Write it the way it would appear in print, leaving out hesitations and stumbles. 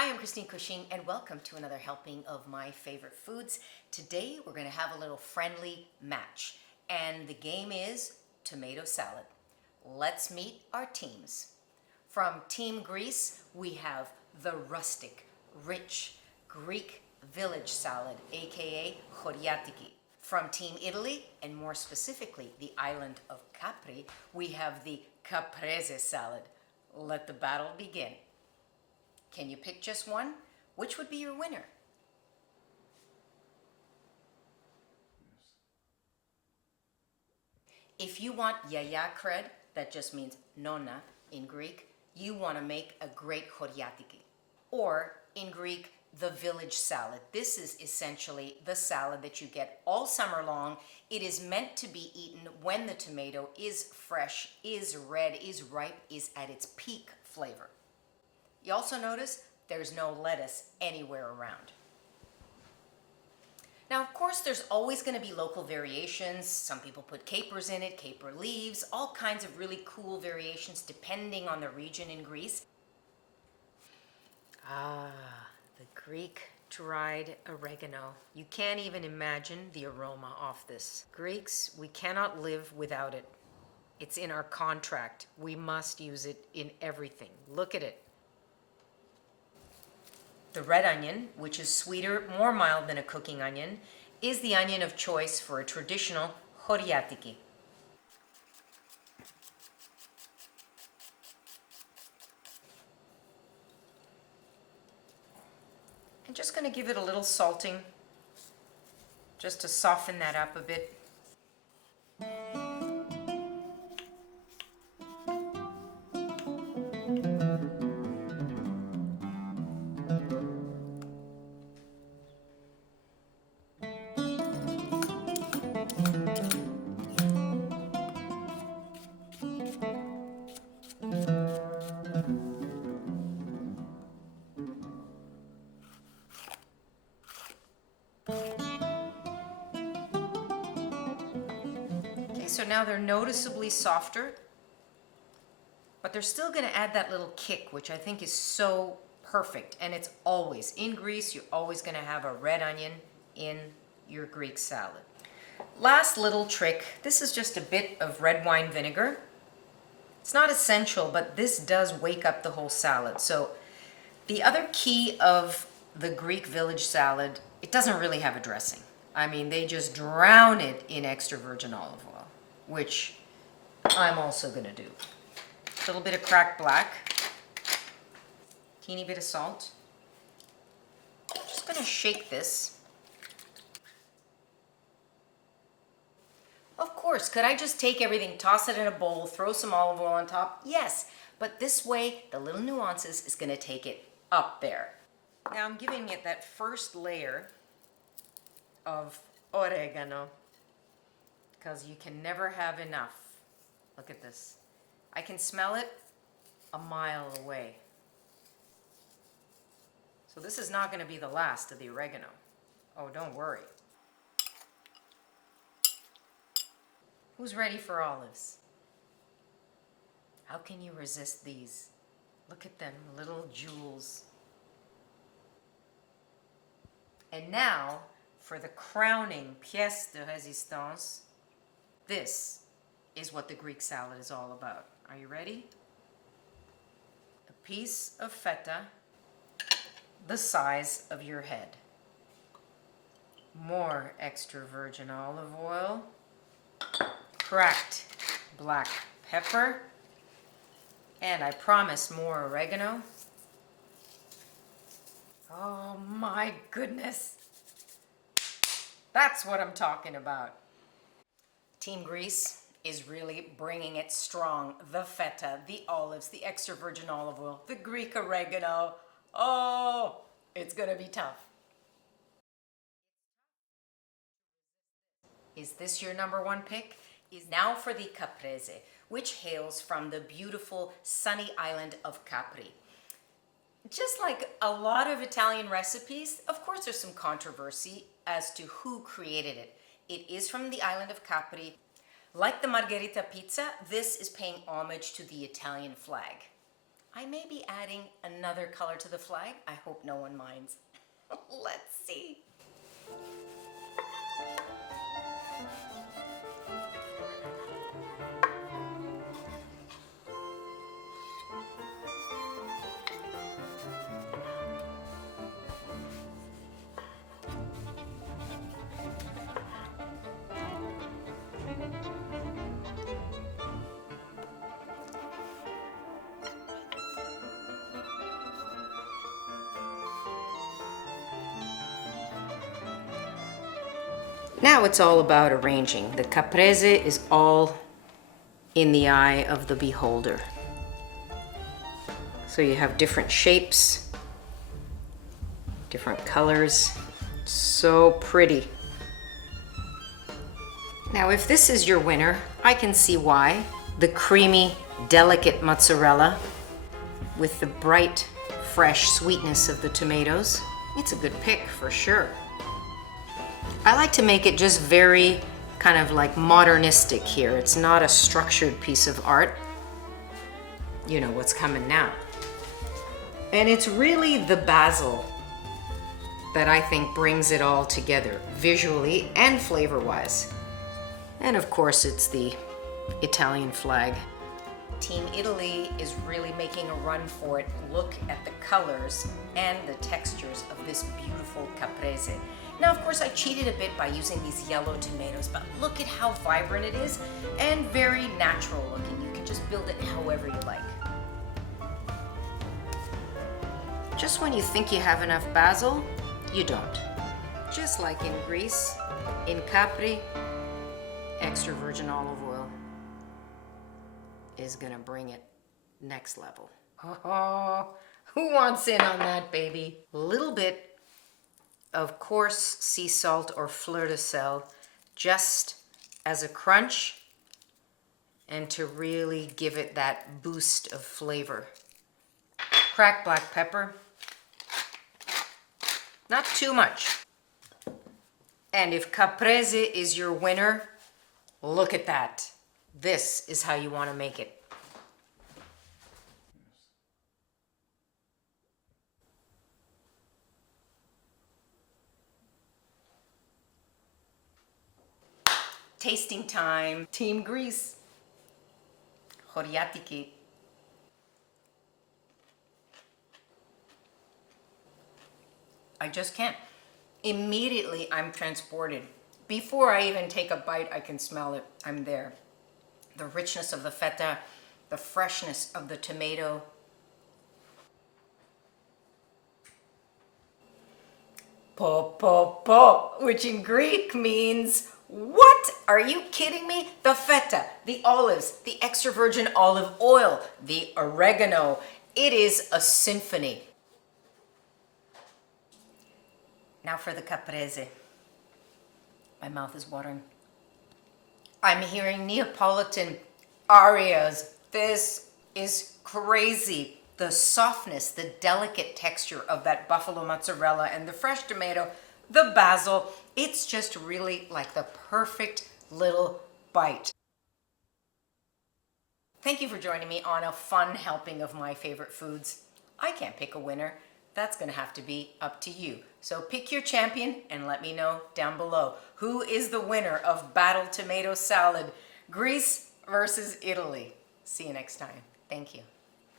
Hi, I'm Christine Cushing, and welcome to another helping of my favorite foods. Today, we're going to have a little friendly match, and the game is tomato salad. Let's meet our teams. From Team Greece, we have the rustic, rich Greek village salad, aka Horiatiki. From Team Italy, and more specifically, the island of Capri, we have the Caprese salad. Let the battle begin. Can you pick just one? Which would be your winner? If you want yaya cred, that just means nonna in Greek, you want to make a great horiatiki. Or in Greek, the village salad. This is essentially the salad that you get all summer long. It is meant to be eaten when the tomato is fresh, is red, is ripe, is at its peak flavor. You also notice there's no lettuce anywhere around. Now, of course, there's always going to be local variations. Some people put capers in it, caper leaves, all kinds of really cool variations depending on the region in Greece. The Greek dried oregano. You can't even imagine the aroma off this. Greeks, we cannot live without it. It's in our contract. We must use it in everything. Look at it. The red onion, which is sweeter, more mild than a cooking onion, is the onion of choice for a traditional horiatiki. I'm just going to give it a little salting, just to soften that up a bit. So now they're noticeably softer, but they're still going to add that little kick, which I think is so perfect. And it's always, in Greece, you're always going to have a red onion in your Greek salad. Last little trick, this is just a bit of red wine vinegar. It's not essential, but this does wake up the whole salad. So the other key of the Greek village salad, it doesn't really have a dressing. I mean, they just drown it in extra virgin olive oil, which I'm also going to do. A little bit of cracked black, teeny bit of salt. Just going to shake this. Of course, could I just take everything, toss it in a bowl, throw some olive oil on top? Yes, but this way, the little nuances is going to take it up there. Now I'm giving it that first layer of oregano, because you can never have enough. Look at this. I can smell it a mile away. So this is not going to be the last of the oregano. Oh, don't worry. Who's ready for olives? How can you resist these? Look at them, little jewels. And now, for the crowning pièce de résistance, this is what the Greek salad is all about. Are you ready? A piece of feta the size of your head. More extra virgin olive oil. Cracked black pepper. And I promise more oregano. Oh my goodness. That's what I'm talking about. Team Greece is really bringing it strong. The feta, the olives, the extra virgin olive oil, the Greek oregano. Oh, it's gonna be tough. Is this your number one pick? Is now for the Caprese, which hails from the beautiful sunny island of Capri. Just like a lot of Italian recipes, of course there's some controversy as to who created it. It is from the island of Capri. Like the margherita pizza, this is paying homage to the Italian flag. I may be adding another color to the flag. I hope no one minds. Let's see. Now it's all about arranging. The caprese is all in the eye of the beholder. So you have different shapes, different colors. So pretty. Now if this is your winner, I can see why. The creamy, delicate mozzarella with the bright, fresh sweetness of the tomatoes. It's a good pick for sure. I like to make it just very kind of like modernistic here. It's not a structured piece of art. You know what's coming now. And it's really the basil that I think brings it all together, visually and flavor-wise. And of course, it's the Italian flag. Team Italy is really making a run for it. Look at the colors and the textures of this beautiful caprese. Now, of course, I cheated a bit by using these yellow tomatoes, but look at how vibrant it is and very natural looking. You can just build it however you like. Just when you think you have enough basil, you don't. Just like in Greece, in Capri, extra virgin olive oil is gonna bring it next level. Oh, who wants in on that, baby? A little bit of coarse sea salt or fleur de sel, just as a crunch and to really give it that boost of flavor. Cracked black pepper, not too much. And if caprese is your winner, look at that. This is how you want to make it. Tasting time. Team Greece. Horiatiki. I just can't. Immediately I'm transported. Before I even take a bite, I can smell it. I'm there. The richness of the feta, the freshness of the tomato. Po po po, which in Greek means what? Are you kidding me? The feta, the olives, the extra virgin olive oil, the oregano. It is a symphony. Now for the caprese. My mouth is watering. I'm hearing Neapolitan arias. This is crazy. The softness, the delicate texture of that buffalo mozzarella and the fresh tomato, the basil, it's just really like the perfect little bite. Thank you for joining me on a fun helping of my favorite foods. I can't pick a winner. That's gonna have to be up to you. So pick your champion and let me know down below. Who is the winner of Battle Tomato Salad? Greece versus Italy. See you next time. Thank you.